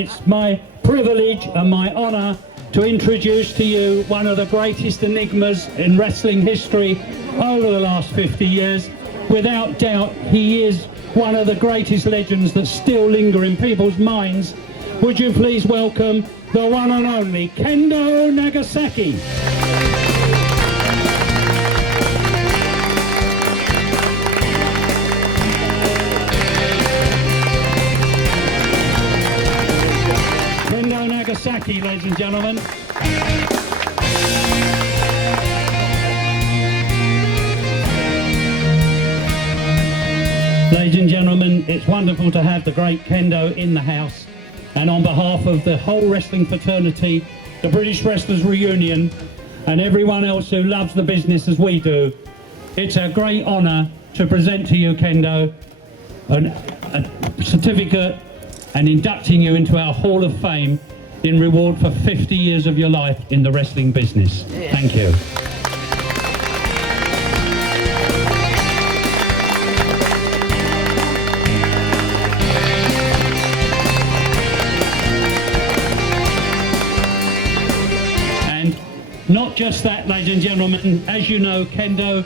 it's my privilege and my honour to introduce to you one of the greatest enigmas in wrestling history over the last 50 years. Without doubt, he is one of the greatest legends that still linger in people's minds. Would you please welcome the one and only Kendo Nagasaki. Kendo Nagasaki, ladies and gentlemen. Ladies and gentlemen, it's wonderful to have the great Kendo in the house. And on behalf of the whole wrestling fraternity, the British Wrestlers Reunion, and everyone else who loves the business as we do, it's a great honour to present to you, Kendo, a certificate and inducting you into our Hall of Fame in reward for 50 years of your life in the wrestling business. Thank you. Not just that, ladies and gentlemen, as you know, Kendo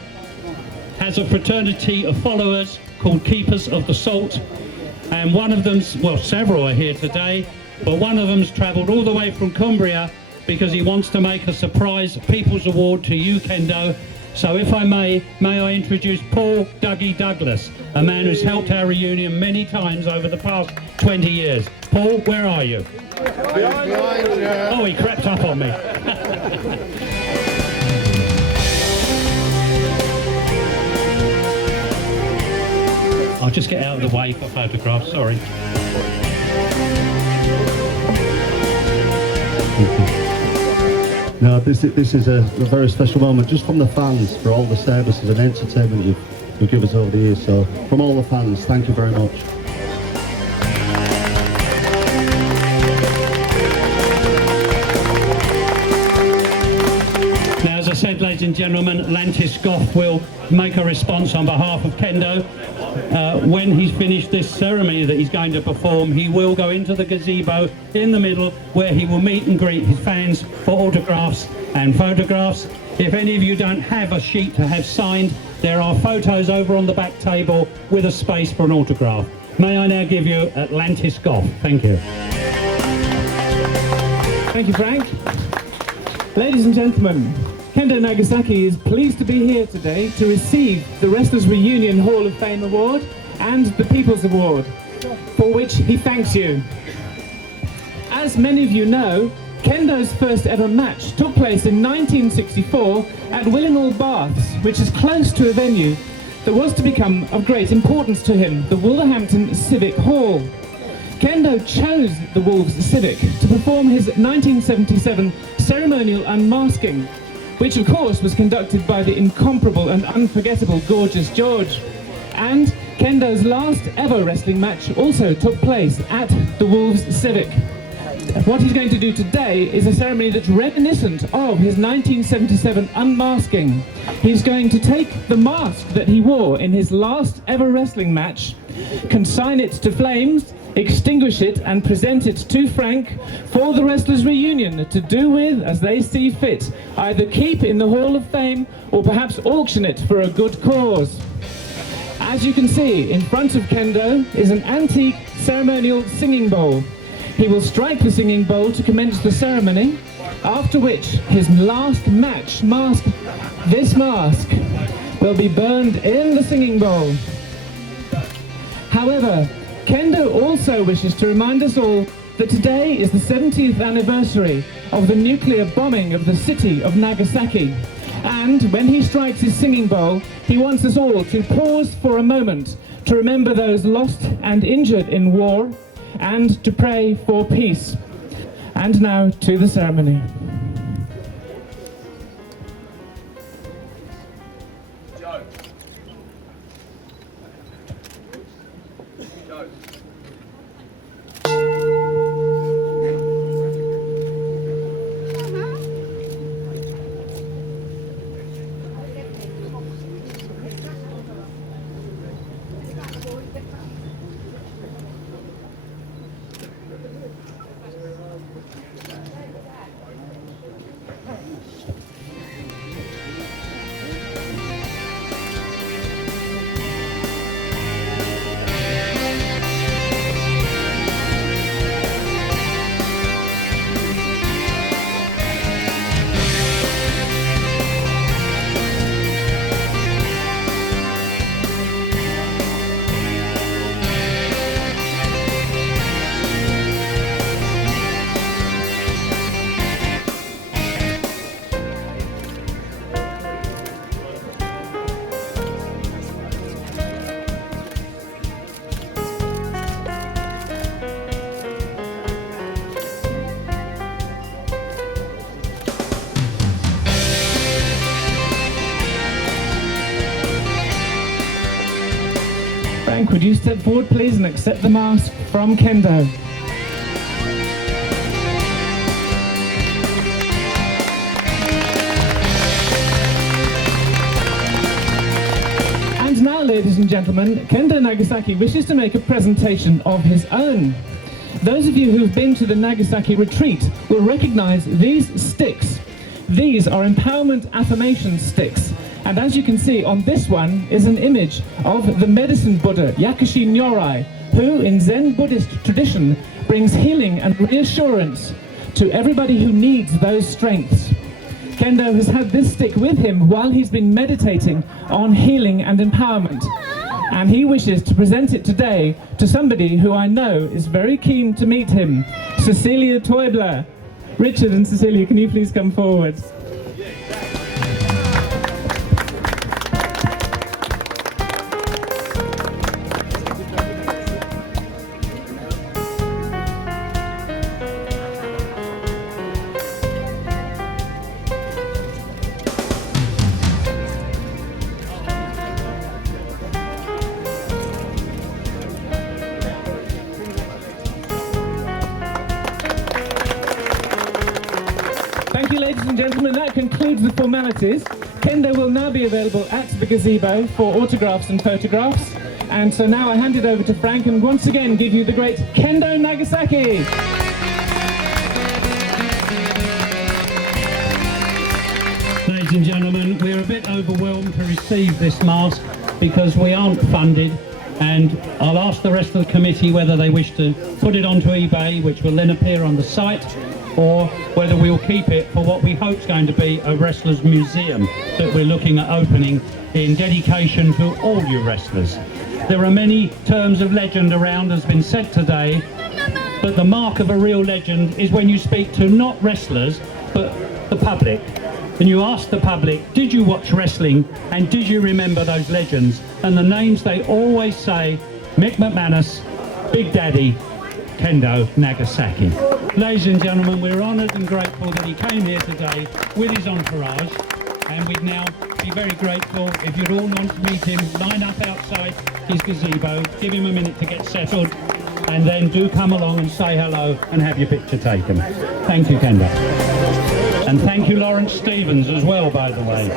has a fraternity of followers called Keepers of the Salt, and one of them's, well, several are here today, but one of them's travelled all the way from Cumbria because he wants to make a surprise People's Award to you, Kendo. So if I may I introduce Paul Dougie Douglas, a man who's helped our reunion many times over the past 20 years. Paul, where are you? Behind you. Oh, he crept up on me. I'll just get out of the way for photographs, sorry. No, this is a very special moment just from the fans for all the services and entertainment you've given us over the years. So from all the fans, thank you very much. Now, as I said, ladies and gentlemen, Atlantis Goff will make a response on behalf of Kendo. When he's finished this ceremony that he's going to perform, he will go into the gazebo in the middle where he will meet and greet his fans for autographs and photographs. If any of you don't have a sheet to have signed, there are photos over on the back table with a space for an autograph. May I now give you Atlantis Goff. Thank you. Thank you, Frank. Ladies and gentlemen, Kendo Nagasaki is pleased to be here today to receive the Wrestlers Reunion Hall of Fame Award and the People's Award, for which he thanks you. As many of you know, Kendo's first ever match took place in 1964 at Willenhall Baths, which is close to a venue that was to become of great importance to him, the Wolverhampton Civic Hall. Kendo chose the Wolves Civic to perform his 1977 ceremonial unmasking, which of course was conducted by the incomparable and unforgettable Gorgeous George. And Kendo's last ever wrestling match also took place at the Wolves Civic. What he's going to do today is a ceremony that's reminiscent of his 1977 unmasking. He's going to take the mask that he wore in his last ever wrestling match, consign it to flames, extinguish it and present it to Frank for the Wrestlers Reunion to do with as they see fit, either keep in the Hall of Fame or perhaps auction it for a good cause. As you can see, in front of Kendo is an antique ceremonial singing bowl. He will strike the singing bowl to commence the ceremony, after which his last match mask, this mask, will be burned in the singing bowl. However, Kendo also wishes to remind us all that today is the 70th anniversary of the nuclear bombing of the city of Nagasaki. And when he strikes his singing bowl, he wants us all to pause for a moment to remember those lost and injured in war and to pray for peace. And now to the ceremony. Frank, would you step forward, please, and accept the mask from Kendo? And now, ladies and gentlemen, Kendo Nagasaki wishes to make a presentation of his own. Those of you who've been to the Nagasaki retreat will recognize these sticks. These are empowerment affirmation sticks. And as you can see, on this one is an image of the medicine Buddha, Yakushi Nyorai, who in Zen Buddhist tradition brings healing and reassurance to everybody who needs those strengths. Kendo has had this stick with him while he's been meditating on healing and empowerment. And he wishes to present it today to somebody who I know is very keen to meet him, Cecilia Teubler. Richard and Cecilia, can you please come forward? Thank you, ladies and gentlemen. That concludes the formalities. Kendo will now be available at the gazebo for autographs and photographs. And so now I hand it over to Frank and once again give you the great Kendo Nagasaki. Ladies and gentlemen, we're a bit overwhelmed to receive this mask because we aren't funded, and I'll ask the rest of the committee whether they wish to put it onto eBay, which will then appear on the site, or whether we'll keep it for what we hope is going to be a wrestlers museum that we're looking at opening in dedication to all you wrestlers. There are many terms of legend around, as has been said today, but the mark of a real legend is when you speak to not wrestlers but the public, and you ask the public, did you watch wrestling and did you remember those legends? And the names they always say, Mick McManus, Big Daddy, Kendo Nagasaki. Ladies and gentlemen, we're honoured and grateful that he came here today with his entourage, and we'd now be very grateful if you'd all want to meet him, line up outside his gazebo, give him a minute to get settled, and then do come along and say hello and have your picture taken. Thank you, Kendo. And thank you, Lawrence Stevens, as well, by the way.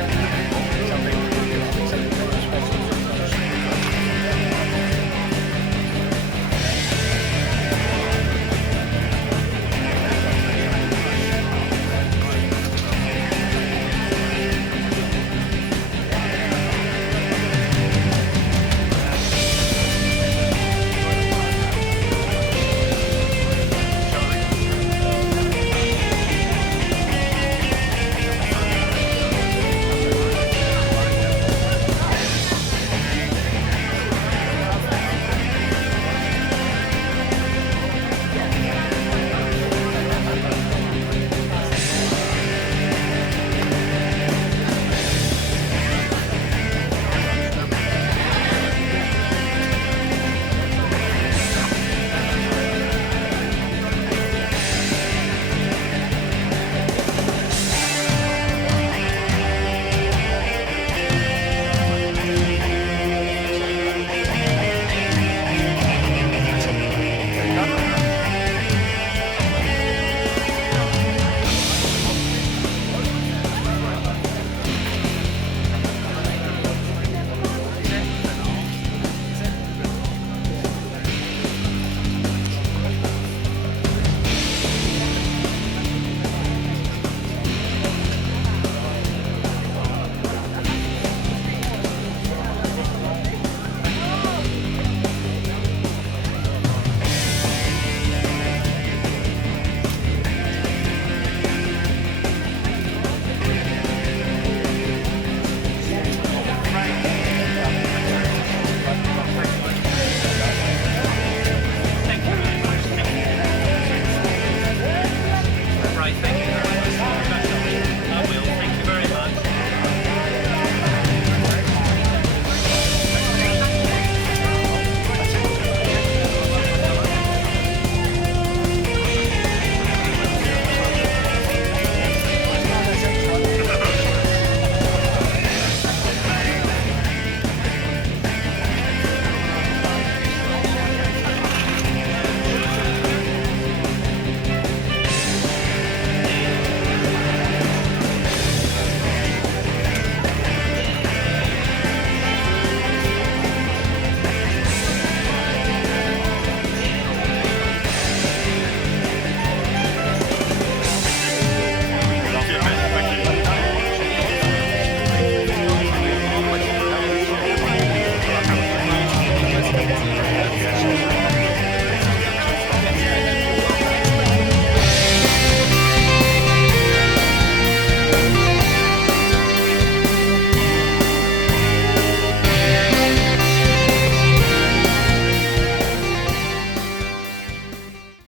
Thank you.